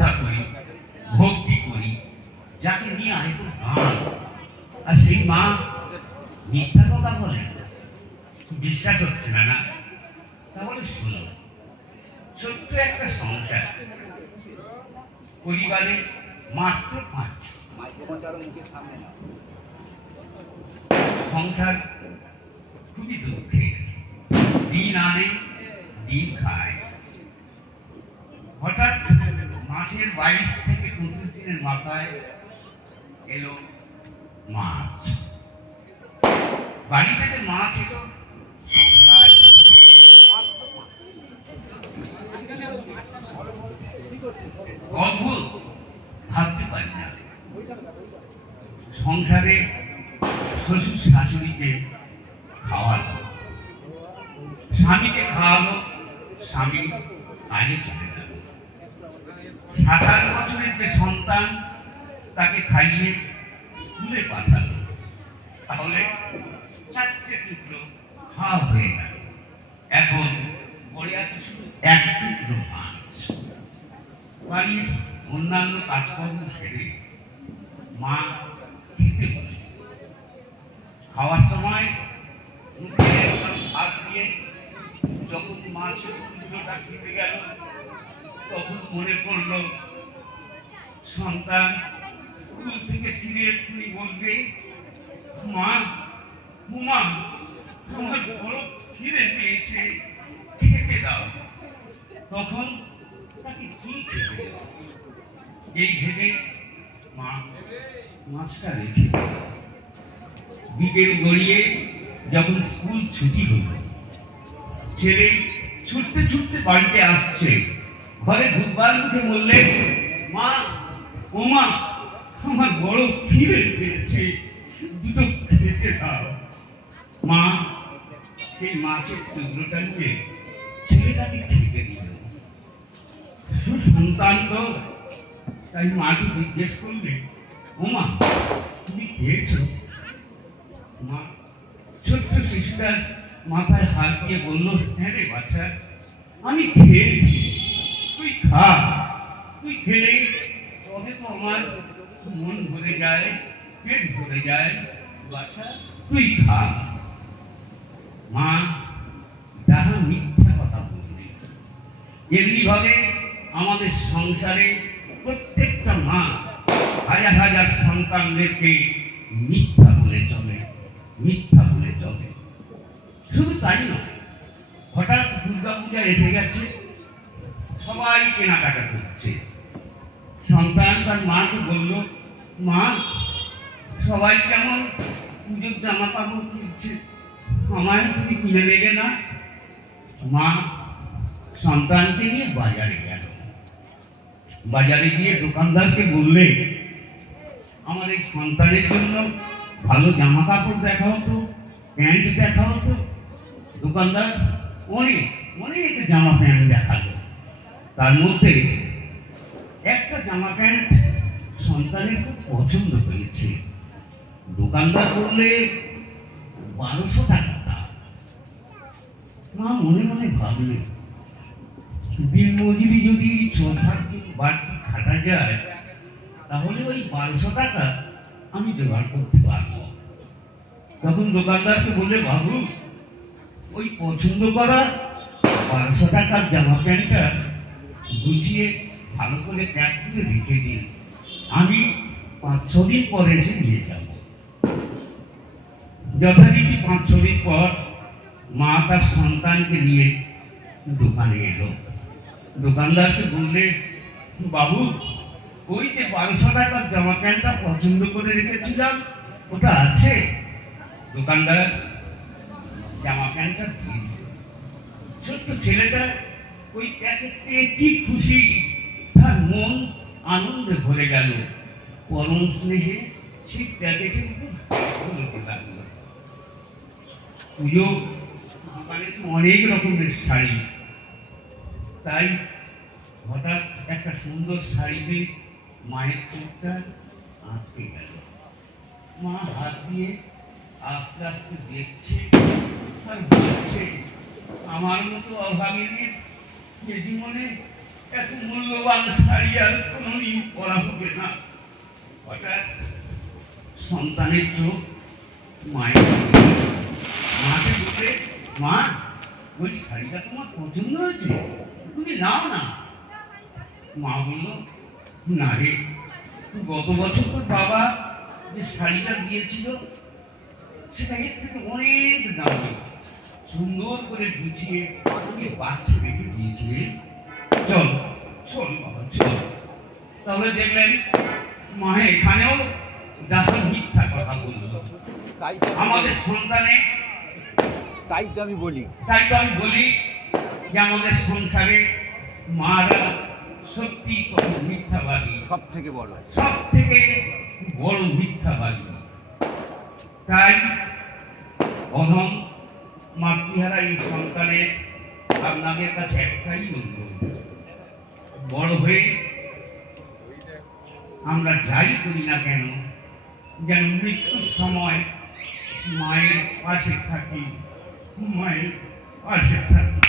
শ্রদ্ধা করি, ভক্তি করি, যাকে নিয়ে হয়তো গান, আর সেই মা মিথ্যা কথা বলে, বিশ্বাস হচ্ছে না না? তাহলে শোনো, ছোট্ট একটা সংসার, পরিবারে মাত্র 5। সংসার খুবই দুঃখের, দিন আনে দিন খায়। হঠাৎ মাসের 22 থেকে 25 দিনের মাথায় এলো মাছ। বাড়ি থেকে মাছ এলো সংখ্যায় অদ্ভুত, ভাবতে পারি না। সংসারে শ্বশুর শাশুড়িকে খাওয়ালো, স্বামীকে খাওয়ালো, স্বামী কাজে চলে গেল। 27 বছরের যে সন্তান, তাকে খাইয়ে স্কুলে পাঠালো। তাহলে 4টে টুকরো খাওয়া হয়ে গেল। এখন পড়ে আছে শুধু 1 টুকরো মাছ। বাড়ির অন্যান্য কাজকর্ম সেরে মা খেতে বসে। খাওয়ার সময় মুখে হাত দিয়ে যখন মাছের টুকরোটা খেতে গেল, তখন মনে পড়ল সন্তান স্কুল থেকে ফিরে এক্ষুনি বলবে, মা উমা আমার বড় খিদে পেয়েছে, খেতে দাও। তখন তাকে কি খেতে দেব? এই ভেবে মা মাছটা রেখে দিল। বিকেল গড়িয়ে যখন স্কুল ছুটি হলো, ছেলে ছুটতে ছুটতে বাড়িতে আসছে। ঘরে ঢুকবার মুখে বললেন, মা ওমা আমার বড় খিদে পেয়েছে, দুটো খেতে দাও। মা সেই মাছের টুকরোটা নিয়ে ছেলেটাকে খেতে দিল। সুসন্তান তো, তাই মাকে জিজ্ঞেস করলে, ওমা তুমি খেয়েছ? মা ছোট্ট শিশুটার মাথায় হাত দিয়ে বলল, হ্যাঁ রে বাচ্চা, আমি খেয়েছি, তুই খা, তুই খেলে তবে তো আমার মন ভরে যায়, পেট ভরে যায়, বাচ্চা তুই খা। মা যাহা মিথ্যা কথা বলবে। এমনি ভাবে আমাদের সংসারে প্রত্যেকটা মা হাজার হাজার সন্তানদেরকে মিথ্যা বলে চলে, মিথ্যা বলে চলে। শুধু তাই নয়, হঠাৎ দুর্গাপূজা এসে গেছে, সবাই কেনাকাটা করছে। সন্তান তার মাকে বলল, মা সবাই কেমন পুজোর জামা কাপড় কিনছে, আমায় তুমি কিনে দেবে না? মা সন্তানকে নিয়ে বাজারে গেল। বাজারে গিয়ে দোকানদারকে বললে, আমার এই সন্তানের জন্য ভালো জামা কাপড় দেখা হতো, প্যান্ট দেখা হতো। দোকানদার অনেক অনেক জামা প্যান্ট দেখালো। তার মধ্যে একটা জামা প্যান্ট সন্তানের খুব পছন্দ হয়েছে। দোকানদার বললে 1200 টাকা দাম। মা মনে মনে ভাবলে, দিন মজুরি যদি 6-7 দিন বাড়তি খাটা যায়, তাহলে ওই 1200 টাকা আমি জোগাড় করতে পারবো। তখন দোকানদারকে বললে, বাবু ওই পছন্দ করা 1200 টাকার জামা প্যান্টটা গুছিয়ে ভালো করে প্যাক করে রেখে দিন, আমি 5-6 দিন পরে এসে নিয়ে যাব। যথারীতি 5-6 দিন পর মা তার সন্তানকে নিয়ে দোকানে এলো। দোকানদারকে বললে, বাবু ওই যে 1200 টাকার জামা প্যান্টটা পছন্দ করে রেখেছিলাম, ওটা আছে? দোকানদার জামা প্যান্টটা দিয়ে দিল। ছোট্ট ছেলেটা ওই প্যাকেটে কি খুশি, তার মন আনন্দে ভরে গেল। পরম স্নেহে সেই প্যাকেটের উপর বলতে লাগলো। পুজো দোকানে তো অনেক রকমের শাড়ি, তাই হঠাৎ একটা সুন্দর শাড়িতে মায়ের চোখটা আটকে গেল। মা হাত দিয়ে আস্তে আস্তে দেখছে আর বলছে, আমার মতো অভাগীর এ জীবনে এত মূল্যবান শাড়ি আর কোনোদিন পরা হবে না। হঠাৎ সন্তানের চোখ মায়ের মাকে বলে, মা ওই শাড়িটা তোমার পছন্দ হয়েছে, তুমি নাও না। মা বলল, না রে, গত বছর তোর বাবা যে শাড়িটা দিয়েছিল সেটা এর থেকে অনেক দামি, সুন্দর করে গুছিয়ে বাচ্চা রেখে দিয়েছিল। চল চল বাবা চল। তাহলে দেখলেন মা এখানেও দেখা মিথ্যা কথা বলল। আমাদের সন্তানে তাই তো আমি বলি যে আমাদের সংসারে মারা সত্যি কত মিথ্যাবাদী, সব থেকে বড় মিথ্যাবাদী। তাই অধম মাতৃহারা এই সন্তানের আপনাদের কাছে একটাই অনুরোধ, বড় হয়ে আমরা যাই করি না কেন যেন মৃত্যুর সময় মায়ের পাশে থাকি, মায়ের পাশে থাকি।